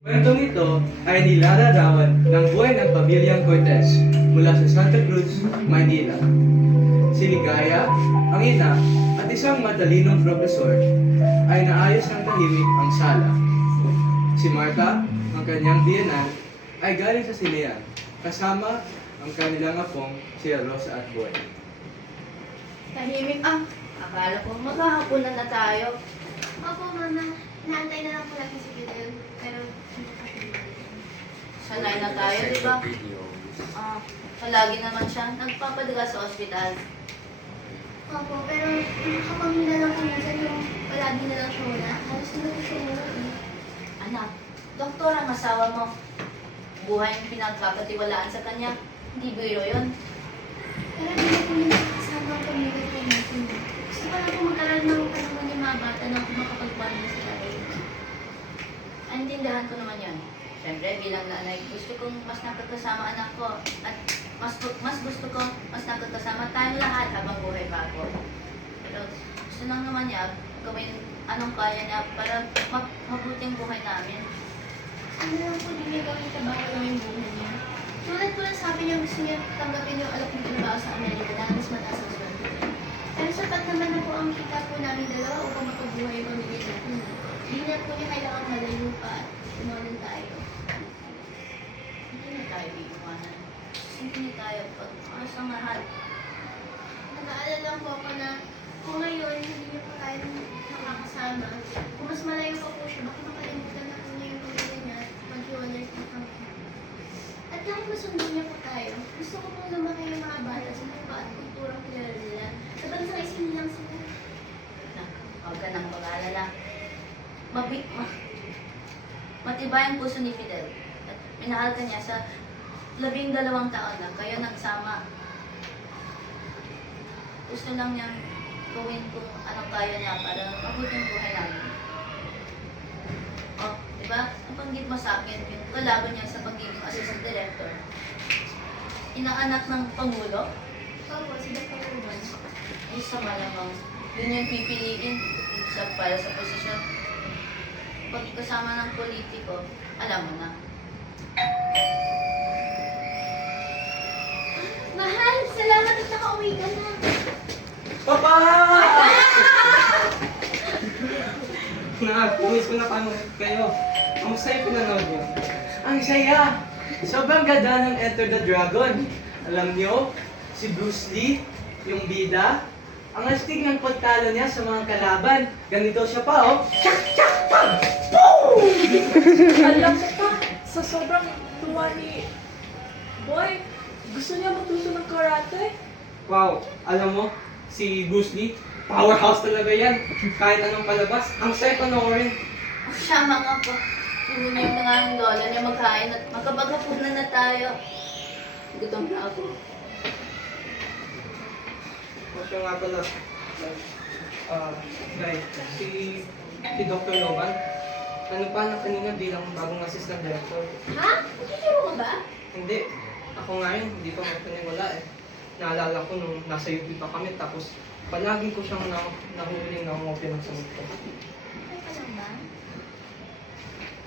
Kwentong ito ay nilalarawan ng buhay ng pamilyang Cortez mula sa Santa Cruz, Maynila. Si Ligaya, ang ina, at isang matalinong profesor ay naayos ng tahimik ang sala. Si Marta, ang kanyang biyenan, ay galing sa Sinean, kasama ang kanilang apong si Rosa at Boy. Tahimik ang. Akala ko maghahaponan na tayo. Opo, Mama. Naantay na lang po natin si Fidel. Pero hindi pa siya bumalik. Sanay na tayo, di ba? Palagi naman siya nagpapadaga sa ospital. Opo, pero nakakapamila lang po minsan yung palagi na lang siya wala. Halos hindi ko siya umuwi. Anak, doktor ang asawa mo. Buhay ang pinagkakatiwalaan sa kanya. Hindi biro yun. Pero hindi na po yung kasama ang pamilya ko natin. Gusto ko na po magkaroon ng panahon yung mga bata na makapagpano na sa tatay. Naintindihan ko naman yun. Siyempre, bilang nanay, gusto kong mas nakakasama anak ko. At mas gusto ko mas nakakasama tayong lahat habang buhay pa ako. Pero gusto lang naman niya gawin anong kaya niya para mabuting buhay namin. Ano lang po din niya gawin trabaho lang yung buhay niya. Tulad po lang sabi niya gusto niya tanggapin yung alok ng trabaho sa Amerika dahil mas mataas ang sweldo. Pero sapat naman na po ang kita po namin dalawa upang mapagbuhay yung pamilya natin. Hindi na po niya kailangan malayo pa at tumalan tayo. Hindi na tayo iiwanan. Hindi na tayo pag-asamahan. Nag-aalala lang po ako na kung ngayon hindi niya po tayo nakakasama, kung mas malayo pa po siya, baka makalimutan na po niya yung pamilya niya at mag-iwalay po kami. At kahit masundo niya po tayo, gusto ko pong lumaki yung mga bata sa lupa at kulturang kilala nila. Sa bansang isinilang sila. Huwag ka nang mag-alala. Matibay ang puso ni Fidel. At minahal ka niya sa 12 taon na kayo nagsama. Gusto lang niyang gawin kung anong kaya niya para mabuti ang buhay namin. Oh, di ba? Nabanggit mo sa akin yung kalaban niya sa pagiging assistant director. Inaanak ng Pangulo? Opo, si Dr. Ruben. Ay, sa malamang. Yun yung pipiliin para sa posisyon. Pag kasama ng politiko, alam mo na. Mahal, salamat at nakauwi ka na. Papa! Miss ko na paano kayo. Ang saya pinanood niyo. Ang saya! Sobrang ganda ng Enter the Dragon. Alam niyo, si Bruce Lee, yung bida, ang astig ng pagtalo niya sa mga kalaban. Ganito siya pa, oh. Chak! Chak! Pag! Boom! Alam mo pa, sa sobrang tuwa ni Boy, gusto niya matuto ng karate. Wow, alam mo, si Bruce Lee, powerhouse talaga yan. Kahit anong palabas, ang saya panoorin. Ang siyama nga po. Inunin mo nga ang lola niya magkain at magkapaghapunan na tayo. Gutom na ako. O siya nga pala, guys, si Dr. Loban, ano pa na kanina bilang bagong assistant director? Ha? Nakikiro ka ba? Hindi, ako nga yun, hindi pa magpaniwala eh. Naalala ko nung nasa UP pa kami, tapos palagi ko siyang nahuling nangungopia ng sagot ko. Ano ka lang ba?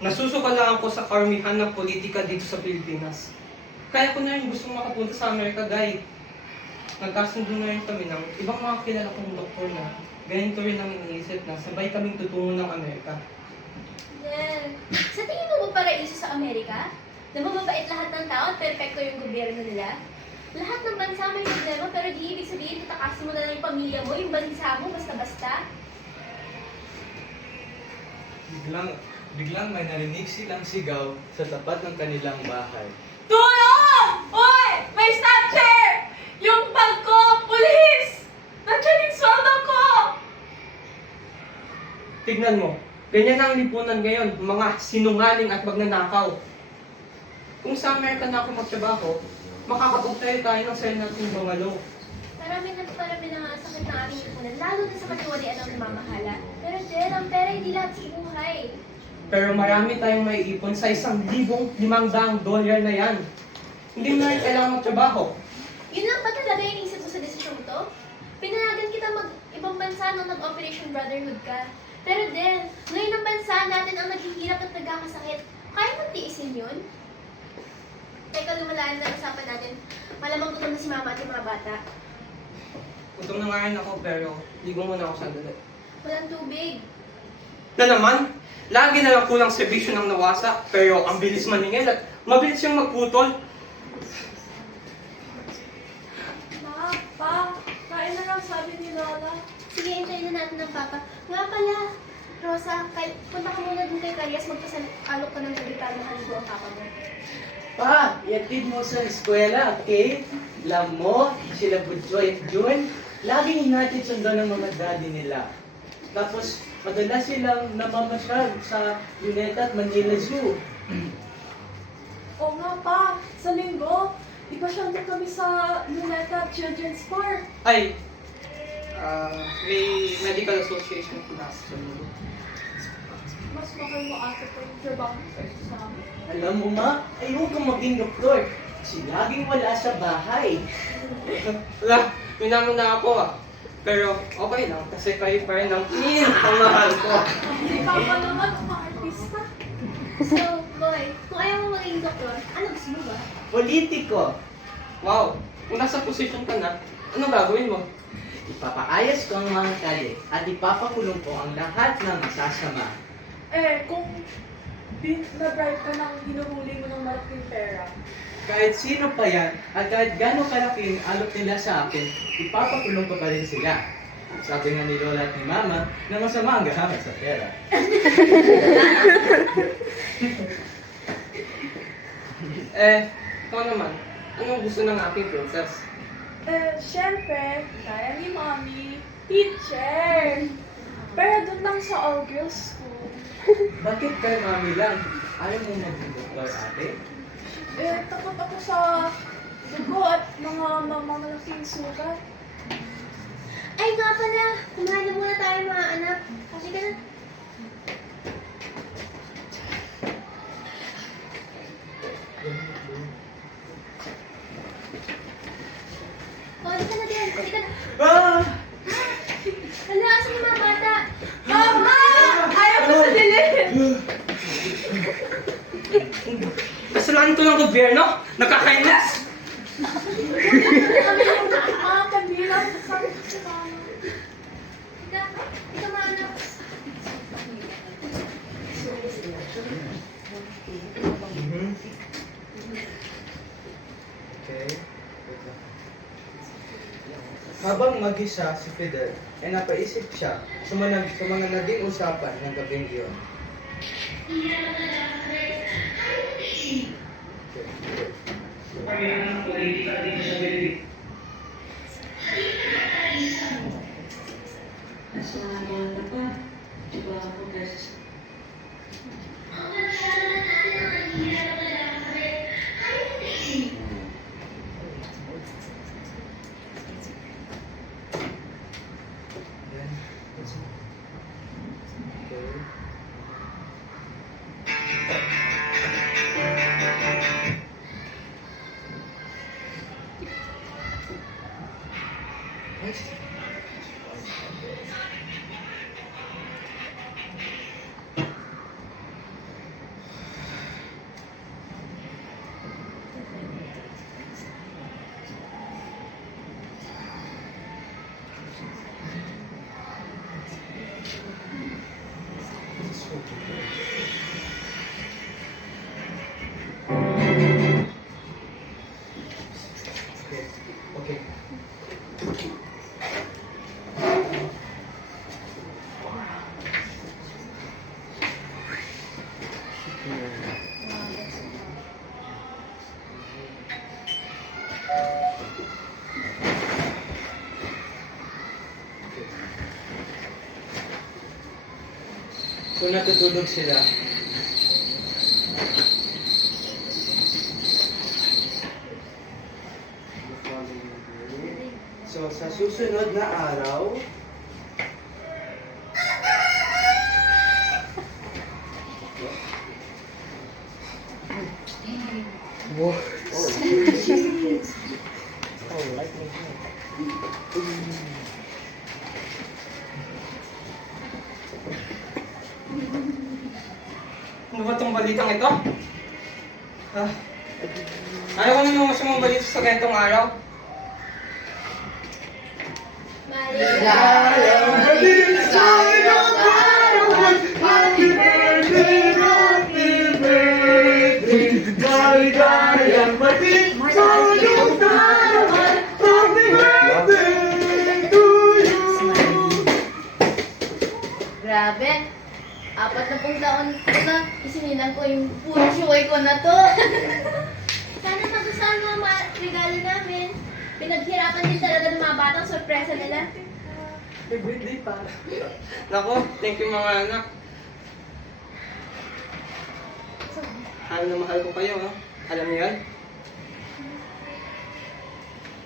Nasusuka lang ako sa karamihan ng politika dito sa Pilipinas. Kaya ko na rin gustong makapunta sa Amerika, guy. Nagkasundo na rin kami ng ibang mga kilala kong doktor na ganito rin ang iniisip na sabay kaming tutungo ng Amerika. Well, sa tingin mo ba paraiso sa Amerika? Na mababait lahat ng tao at perfecto yung gobyerno nila? Lahat ng bansa may problema pero di ibig sabihin tatakasin mo na lang yung pamilya mo, yung bansa mo, basta-basta. Biglang may narinig silang sigaw sa tapat ng kanilang bahay. Tulong! Uy! May snatcher! Yung bag ko! Pulis! Nandiyan yung sweldo ko! Tignan mo, ganyan ang lipunan ngayon, mga sinungaling at magnanakaw. Kung sa Amerika na ako magtrabaho, makakapagtayo tayo ng sarili nating bungalow. Parami na nga sakit ng ating lipunan, lalo na sa katiwalian ng namamahala. Pero Del, ang pera hindi lahat sa buhay. Pero marami tayong maiipon sa $1,500 na yan. Hindi mo na rin kailangan magtrabaho. Yun lang ba talaga yung isip mo sa desisyon to? Pinayagan kita mag-ibang bansa nung nag-Operation Brotherhood ka. Pero Del, ngayon ang bansa natin ang naghihirap at nagkakasakit. Kaya tiisin yun? Teka, lumalaan na usapan natin. Malamang gutom na si mama at yung mga bata. Gutom na nga rin ako pero ligo muna ako sandali. Walang tubig. Na naman, lagi na lang kulang serbisyo ng nawasa pero ang bilis maningil at mabilis yung magputol. Ma, pa, kain na lang sabi ni Lola. Sige, hintayin na natin ng papa. Nga pala, Rosa, punta ka muna dun kay Karias, magpasalok ka ng tubig para makaligo ang papa mo. Pa, yatid mo sa eskwela, okay? Alam mo, sila Budjoy at Jun, laging hinatid sundo ng mga daddy nila. Tapos, madalas silang namamasyal sa Luneta at Manila Zoo. Oo nga pa, sa linggo, ipasyal na kami sa Luneta Children's Park. Ay, may medical association class sa mundo. Mas mahal mo ata pa yung trabaho kaysa sa amin. Alam mo ma, ayaw kang maging doktor. Kasi laging wala sa bahay. Wala, minamon na ako ah. Pero okay lang kasi kayo pa rin ang pinakamahal ko. Hindi pa pa naman mga artista. So, boy, kung ayaw mo maging doktor, ano gusto mo ba? Politiko. Wow, kung nasa posisyon ka na, anong gagawin mo? Ipapaayos ko ang mga kalye at ipapakulong ko ang lahat ng masasama. Eh, kung na-bribe ka ng hinuhuli mo ng malaking pera, Kahit sino pa yan at kahit gano'ng kalaking alok nila sa akin, ipapakulong ko pa rin sila. Sabi nga ni Lola at ni Mama na masama ang gahamit sa pera. Ikaw naman, anong gusto ng aking princess? syempre, kaya ni Mommy, teacher. Pero dun lang sa all-girls school. Bakit kay Mami lang? Ayaw mo maging doktor, ate? Takot ako sa dugo at mga mamalaking sugat. Ay, nga pala, kumain na muna tayo mga anak. Kasi ka na. O, di ka na din. Di ka na. Ah! Hala, asan yung mga bata? Mama! Ayaw ko sa dilim! Kasalanan to ng gobyerno? Nakakainis! Kami yung mga kandila. Sabi ko si Mama. Ika, ika mga anak. Okay. Habang mag-isa si Fidel, ay napaisip siya sa mga naging usapan ng gabing iyon. Okay. Kung natutulog sila, so sa susunod na araw, Ano ba itong balitang ito? Ah. Ano ko naman gusto mong balita sa ganitong araw? Maligayang Maligayang kaarawan, happy birthday, happy birthday. Maligayang maligayang kaarawan, happy birthday to you. Grabe. 40 taon ko na, isinilang ko yung puchoy ko na to. Sana magustuhan mo ang mga regalo namin. Pinaghirapan din talaga ng mga batang sorpresa nila. May birthday pa. Nako, thank you mga anak. Mahal na mahal ko kayo, ha? Alam niyo yan?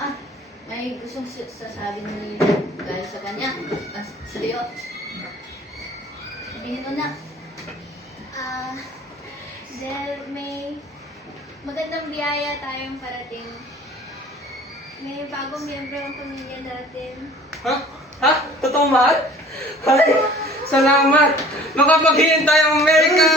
Ah, may gustong sasabi ni Gal sa kanya. Ah, sa'yo. Sabihin mo na. Dahil may magandang biyaya tayong parating. May bagong miyembro ng pamilya natin. Ha? Ha? Totoo mahal? Ay, salamat! Makapaghihintay ang Amerika!